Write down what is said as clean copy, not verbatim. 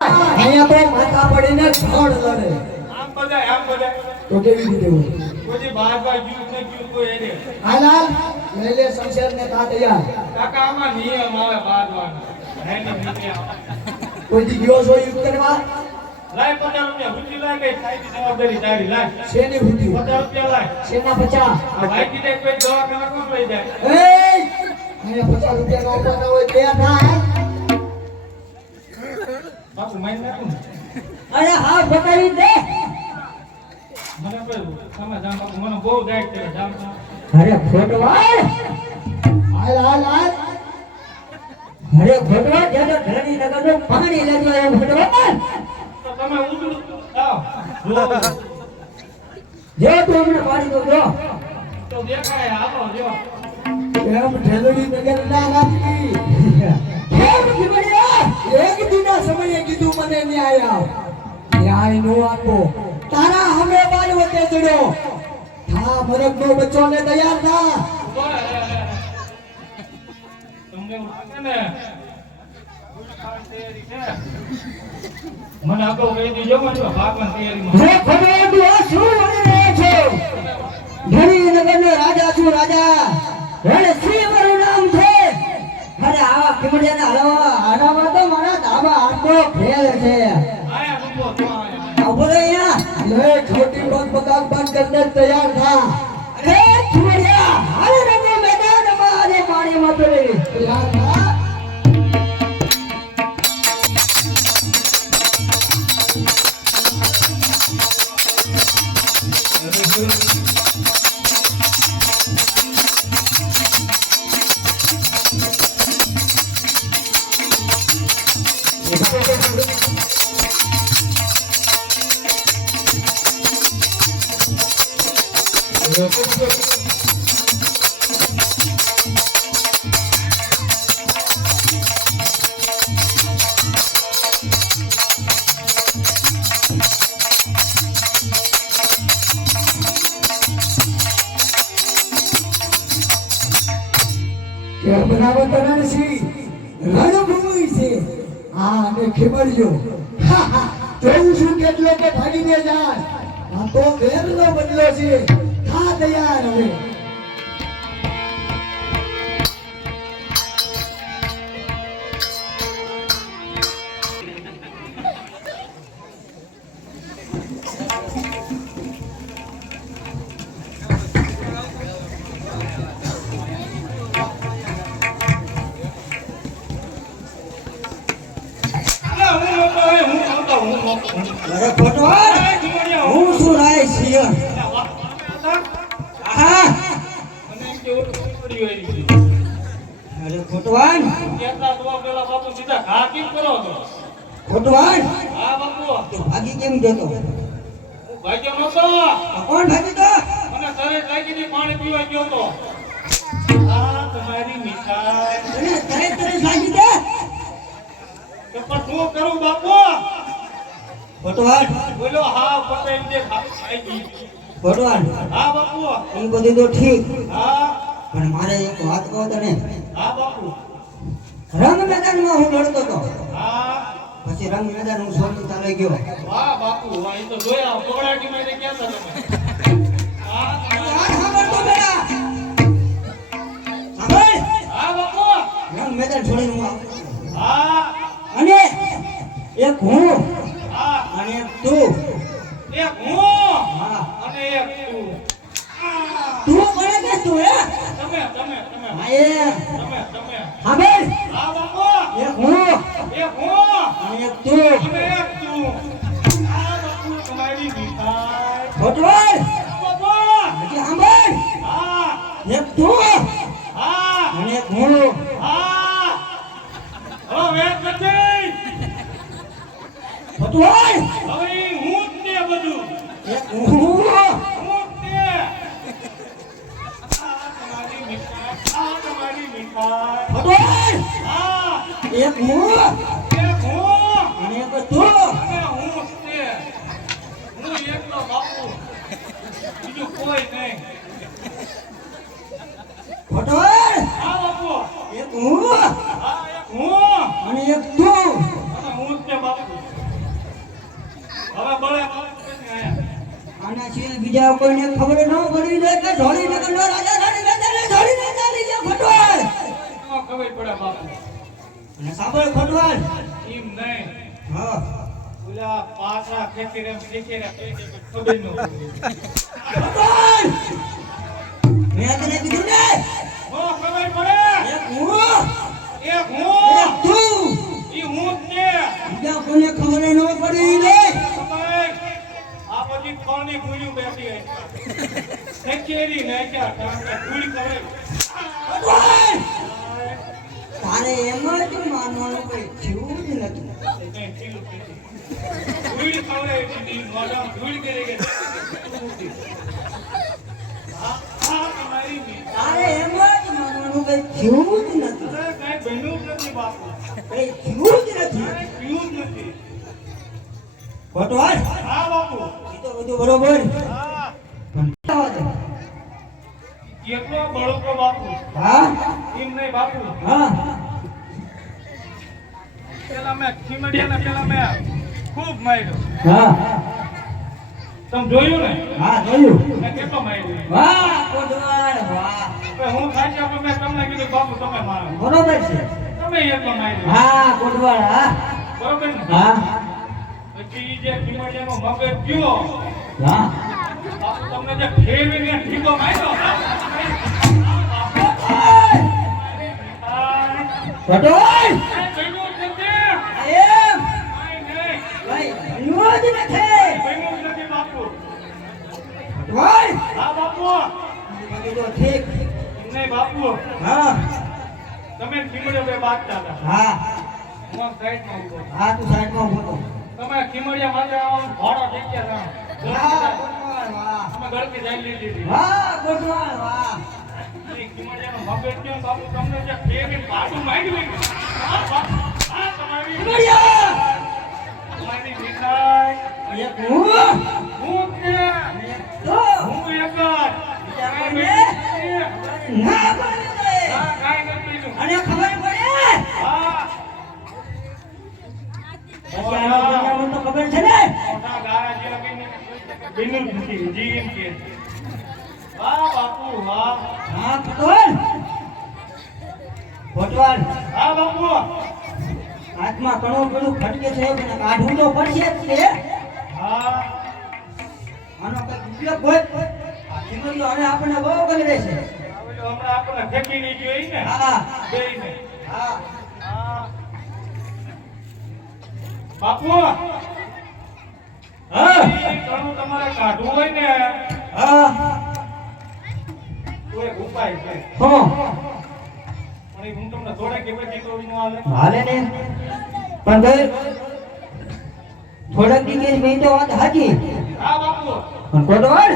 અહીંયા તો માથા પડીને ઝાડ લડે. આમ બધા તો કેવી રીતે હોય? કોઈ બાર ગયું ને ગયું કોઈ એને હાલાલ લઈ લે શમશેર ને તાતૈયા. કાકા આમાં નિયમ આવે બાદવાનો હેની નીચે કોઈ દી ગયો છો યુદ્ધ કરવા? લાય 50 રૂપિયા ભૂજી લાય કઈ સાઈડ જવાબદારી તારી લાય શેની બુદ્ધિ? 50 રૂપિયા લાય શેના 50? આ ભાઈ કીધે કોઈ દવાખાના કોણ લઈ જાય એ અહીંયા 50 રૂપિયા નો આપવાના હોય તે થાય. બાપુ માઈ નાખું અરે હા બતાવી દે. મને કોઈ સમજ જામ બાપુ મને બહુ ગાઈડ કરે જામ અરે ખોટવાળ હાલ હાલ હાલ. અરે ખોટવાળ જેને ધરણી નગર નું પાણી લેજો એમ ખોટવાળ. તો તમે ઉડું આવ જો તું અમને પાડી દો જો. તો દેખાય આપો જો એમ ઢેલડી નગર ના નાખી. કેમ જીવડિયા એક દિના સમયે કીધું મને ન્યાય આવ. ન્યાય નો આપો તારા હમે બાર વચ્ચે ચડ્યો. થા મરગ નો બચ્ચો ને તૈયાર થા. તમને ને મને અગાઉ કહી દીજો મને ભાગવાન તૈયારીમાં હે ખબર તું આ શું બોલી રહ્યો છો? ધણી નગર નો રાજા છું રાજા. અને સિંહ મારું નામ છે. અરે આવા કીમડિયાને હલાવા આનામાં તો મારા ધાબા હાથનો ફેલ છે. આયા રૂપો તો આયા ઉભો રહે અહીંયા. લે ખોટી પગ પગાગ બંધ કરીને તૈયાર થા. અરે કીમડિયા હાલે રંગો મેદાનમાં આજે પાણીમાં તો રે. તૈયાર થા. બનાવટ રણસી રણભૂમિ છે. આ અને ખીમડિયો જોઉં છું કેટલો કે ભાગીને જાય. આ તો વેરનો બદલો છે. થા તૈયાર હવે. અરે ખોટવાળ હું શું રાય સિંહ. આહા અરે ખોટવાળ ખોટવાળ ભાગી કેમ જતો? કોણ ભાગી તો? પાણી પીવા ગયો તો તમારી મીઠાઈ તને તરત ભાગી દે. પણ શું કરું બાપુ? ખોટવાળ બોલો હા પટેલ જે ખાઈ ગઈ ખોટવાળ હા બાપુ એ બધું તો ઠીક હા પણ મારે એક વાત કહો તને. હા બાપુ રંગ મેદાનમાં હું લડતો હતો. હા પછી રંગ મેદાન હું છોડી ચાલી ગયો. વાહ બાપુ વાહ એ તો જોયા પોગડાટી માં ક્યાં હતા તમે હા વાત સાંભળતો બેટા. સાંભળ. હા બાપુ રંગ મેદાન છોડીને હું આવું. હા અને એક હું હા અને એક તું. એક હું હા અને એક તું તું કોને કે તું હે? તમે તમે તમે હા એ તમે તમે સાંભળ. હા બાપુ એક હું એક હું અને એક તું. અને એક તું હા બાપુ તમારી મીઠાઈ ખોટવાળ બાપુ હજી સાંભળ. હા એક તું હા અને એક હું. હા હવે નથી ખોટવાળ હવે હું જ ને બધું એક હું હું જ ને તમારી મીઠાઈ ખોટવાળ હા એક હું એક હું અને એક તું. અને હું જ ને હું એકલો બાપુ બીજું કોઈ નહીં ખોટવાળ હા બાપુ એક હું હા એક હું અને એક તું. અને હું જ ને બાપુ હવે બળે બાપુ કેને આયા આના સિવાય બીજા કોઈને ખબર ન પડી જાય કે ધોળીનગરનો રાજા ધોળીનગરને ધોળીને ચાલી ગયો ખટવાળ. ન ખબર પડે બાપુ અને સાંભળ ખટવાળ. એમ નહીં હા ઓલા પાછા ખેતી રે દેખે રે ખબર ન પડે ખટવાળ. મેં તને કીધું ને હો ખબર પડે એક હું એક હું એક તું. ઈ હું જ છે બીજા કોઈને ખબર ન પડી જાય. ખબર આ બધી કોની ભૂલ્યું બેઠી હે ખેતી ને ક્યાં કાંકે ભૂલ કરે ખટવાળ. તારે એમ જ માનવાનું કોઈ થયું જ નથી. નહીં થયું નથી. ભૂલ ખવડાવી દીધી મોઢા ભૂલ કરી ગઈ હા હા તમારી બી તારે એમ જ માનવાનું કોઈ થયું જ નથી. અરે કાંઈ બન્યું જ નથી બાપુ કઈ થયું જ નથી. કાંઈ થયું જ નથી ખટવાળ. હા બાપુ ઈ તો બધું બરોબર. હા પણ જવા દે. કેટલો બળકો બાપુ હા એમ નહીં બાપુ હા પેલા મેં ખીમડિયાને પેલા મેં ખૂબ માર્યો હા તમે જોયું ને હા જોયું. મેં કેટલો માર્યો વાહ ખટવાળ વાહ. હવે હું ખાઈ મેં તમને કીધું બાપુ તમે મારો બરોબર છે. તમે એટલો માર્યો હા ખટવાળ હા બરોબર ને હા પછી ઈ જે ખીમડિયાનો મગજ ગયો હા બાપુ તમને જે ફેરવીને ઠીકો માર્યો ખટવાળ. બન્યું જ નથી એમ કાંઈ નહીં ભાઈ બન્યું જ નથી. બન્યું જ નથી બાપુ ખટવાળ. હા બાપુ મેં કીધું ઠીક. નહીં બાપુ હા તમે ખીમડિયા બે બાંધતા હતા હા હું આમ સાઈડમાં ઊભો હા તું સાઈડમાં ઉભો તો. તમે ખીમડિયા માટે આમ ઘોડો ટેક્યા વાહ હતા ખટવાળ વાહ. તમે ગળકી જાય લીધી વાહ ખટવાળ વાહ. ખીમડિયાનો મગજ ગયો બાપુ તમને જે ફેરવીને પાછું માંડ્યું હા બાપુ હા તમારી ખીમડિયા. તમારી વિનાય એક હું હું છે એક તો હું એક જ બીજા કોઈને કાંઈ ના બોલી દે. નથી બીજું અને ખબર પડે હા પછી આનો દુનિયામાં તો ખબર છે ને. મોટા ગારા જેવા કઈને બિનુ નથી જીમ કે વાહ બાપુ વાહ હા ખટવાળ. ખટવાળ. હા બાપુ હાથમાં કણું પેલું ખટકે છે એને કાઢવું તો પડશે જ તે. હા આનો કઈક ઉપયોગ હોય. આ ખીમડીઓ હવે આપણને બહુ ગમે છે. ઓલો હમણાં આપણને ફેંકી નહીં જોઈ ને હા બેયને હા હા બાપુ હા ઘણું તમારે કાઢવું હોય ને હા તો એક ઉપાય છે હો પણ એ હું તમને થોડે કે પછી તો નો હાલે હાલે ને પણ ભાઈ થોડાક દી કે મેં તો વાત હાજી હા બાપુ પણ ખટવાળ